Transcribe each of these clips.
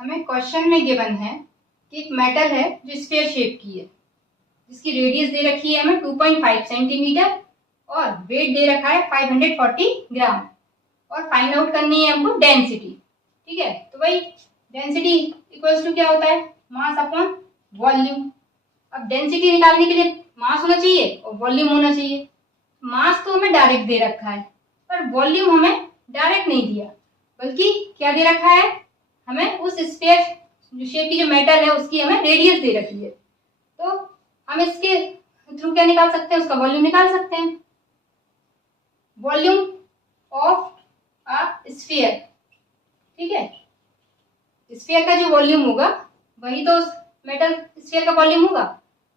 हमें क्वेश्चन में गिवन है कि एक मेटल है जो स्फीयर शेप की है, जिसकी रेडियस दे रखी है हमें 2.5 सेंटीमीटर और वेट दे रखा है 540 ग्राम और फाइंड आउट करनी है हमको डेंसिटी। ठीक है, तो भाई डेंसिटी इक्वल्स टू क्या होता है, मास अपॉन वॉल्यूम। अब डेंसिटी निकालने के लिए मास होना चाहिए और वॉल्यूम होना चाहिए। मास तो हमें डायरेक्ट दे रखा है पर वॉल्यूम हमें डायरेक्ट नहीं दिया, बल्कि क्या दे रखा है, हमें उस स्फीयर जो शेप की जो मेटल है उसकी हमें रेडियस दे रखी है। तो हम इसके थ्रू क्या निकाल सकते हैं, उसका वॉल्यूम निकाल सकते हैं। वॉल्यूम ऑफ अ स्फीयर, ठीक है, स्फीयर का जो वॉल्यूम होगा वही तो मेटल स्फीयर का वॉल्यूम होगा।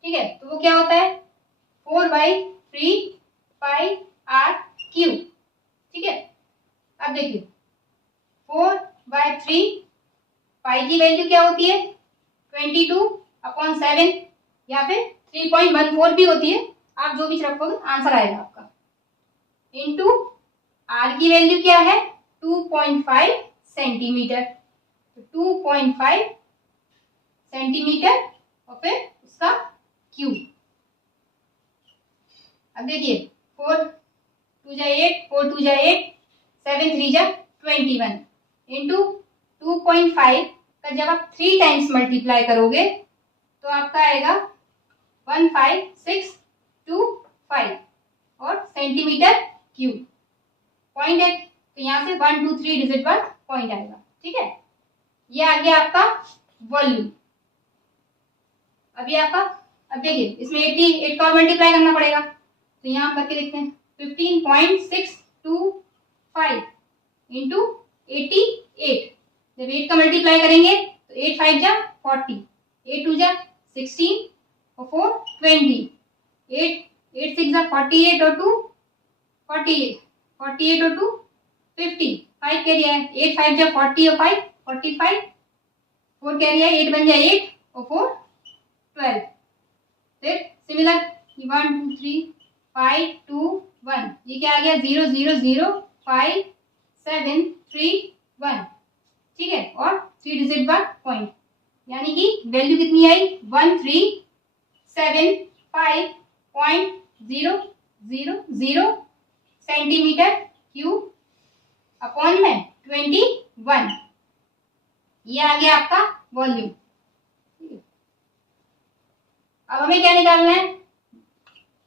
ठीक है, तो वो क्या होता है 4/3πr³। ठीक है, अब देखिए 4/3 पाई की वैल्यू क्या होती है 22/7 या फिर 3.14 भी होती है, आप जो भी रखोगे आंसर आएगा आपका। इंटू आर की वैल्यू क्या है 2.5 सेंटीमीटर, 2.5 सेंटीमीटर और फिर उसका क्यूब। अब देखिए 4 2 जा 8, 4 2 जा 8, 7 3 जा 21 इंटू 2.5 का जब आप 3 टाइम्स मल्टीप्लाई करोगे तो आपका आएगा 15625 और सेंटीमीटर क्यूब। पॉइंट है तो यहाँ से 1 2 3 डिजिट पर पॉइंट आएगा। ठीक है, ये आ गया आपका वॉल्यूम। अभी आपका, अब देखिए इसमें 88 का और मल्टीप्लाई करना पड़ेगा, तो यहाँ हम करके देखते हैं 15.625 इंटू 88। जब 8 का मल्टीप्लाई करेंगे तो 8 5 जा 40, 8 2 जा 16 और 4 20, 8 6 जा 48 और 2 48, 48 और 2 50, 5 कैरी है, 8 5 जा 40 और 5 45, 4 कैरी है, 8 बन जाए 8 और 4 12। फिर सिमिलर 1 2 3 5 2 1, ये क्या आ गया 0 0 0 5 7 3 1। ठीक है, और 3 डिजिट पर पॉइंट, यानी कि वैल्यू कितनी आई 1375.000 सेंटीमीटर क्यूब अपॉन में 21। ये आ गया आपका वॉल्यूम। अब हमें क्या निकालना है,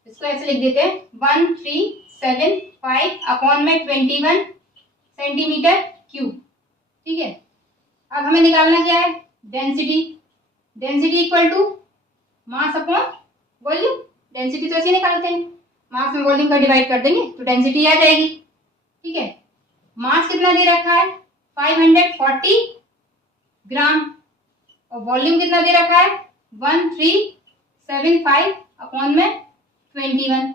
इसको ऐसे लिख देते हैं 1375 अपॉन में 21 सेंटीमीटर क्यूब। ठीक है, अब हमें निकालना क्या है density. Density equal to mass upon volume. Density तो ऐसे निकालते हैं, मास में वॉल्यूम का डिवाइड कर देंगे तो डेंसिटी आ जाएगी। ठीक है, मास कितना दे रखा है 540 ग्राम और वॉल्यूम कितना दे रखा है 1375 अपॉन में 21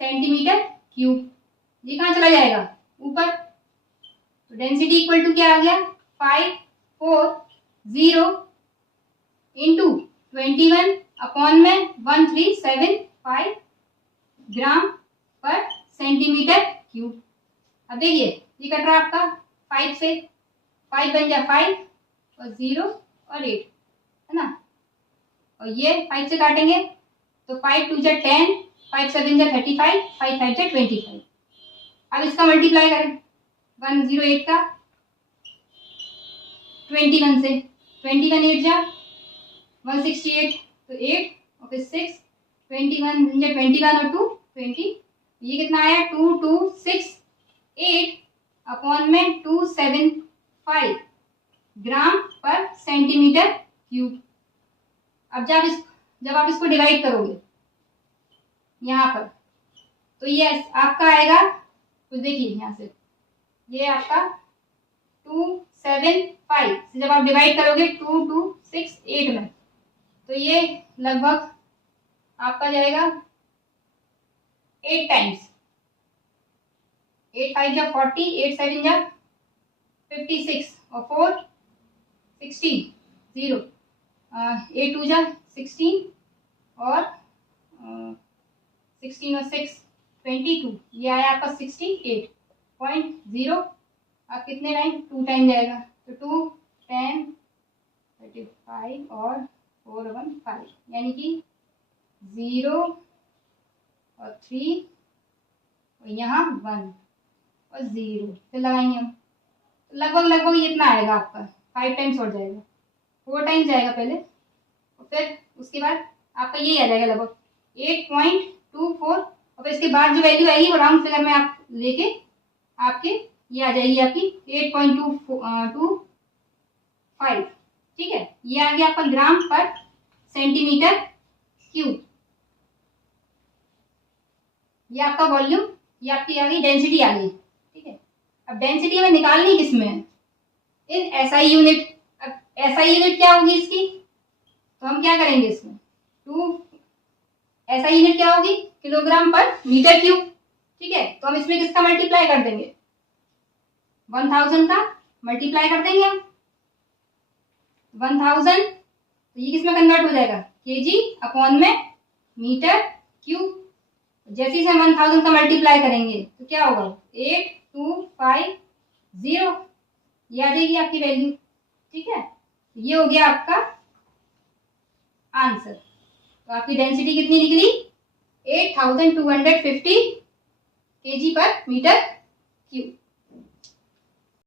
सेंटीमीटर क्यूब। ये कहाँ चला जाएगा ऊपर, तो डेंसिटी इक्वल टू क्या आ गया 540 इंटू 21 अपॉन में 1375 ग्राम पर सेंटीमीटर क्यूब। अब देखिए ये कट रहा है आपका 5 से, 5 बन जा 5 और 0 और 8 है ना, और ये 5 से काटेंगे तो 5 2 जा 10, 5 7 जा 35, 5 5 जा 25। अब इसका मल्टीप्लाई करें 108 का 21 से, 21 8 जा 168 तो 8 और फिर 6, 21 जा 21 और 2 20, ये कितना आया 2268 अपॉन में 275 ग्राम पर सेंटीमीटर क्यूब। अब जब आप इसको डिवाइड करोगे यहाँ पर तो ये आपका आएगा, तो देखिए यहाँ से ये आपका 275 से जब आप डिवाइड करोगे 2268 में तो ये लगभग आपका जाएगा 8 टाइम्स, 8 5 जा 40, 8 7 जा 56 और 4 16 0, 8 2 जा 16 और 16 और 6 22, ये आया आपका 68.0। अब कितने टाइम 2 टाइम जाएगा तो 2 10, 35 और 415, यानी कि 0 और 3 और यहाँ 1 और 0 फिर लगाएंगे हम, तो लगभग ये इतना आएगा आपका। 5 टाइम्स और जाएगा, 4 टाइम्स जाएगा पहले, और फिर उसके बाद आपका यही आ जाएगा लगभग 8.24, और फिर इसके बाद जो वैल्यू आएगी वो राउंड फिगर में आप लेके आपके ये आ जाएगी आपकी 8.25, ठीक है। ये आ गया आपका ग्राम पर सेंटीमीटर क्यूब। ये आपका वॉल्यूम, ये आपकी आ गई डेंसिटी आ गई, ठीक है। अब डेंसिटी हमें निकालनी किसमें है? In SI unit. अब एसआई यूनिट क्या होगी इसकी? तो हम क्या करेंगे इसमें, एसआई यूनिट क्या होगी? किलोग्राम पर मीटर क्यूब, ठीक है। तो हम इसमें किसका मल्टीप्लाई कर देंगे? 1000 का मल्टीप्लाई कर देंगे हम 1000, तो ये किसमें कन्वर्ट हो जाएगा? केजी अपॉन में मीटर क्यूब। जैसे ही हम 1000 का मल्टीप्लाई करेंगे तो क्या होगा? 8250, ये आ जाएगी आपकी वैल्यू, ठीक है। ये हो गया आपका आंसर। तो आपकी डेंसिटी कितनी निकली? 8250 kg पर मीटर क्यूब।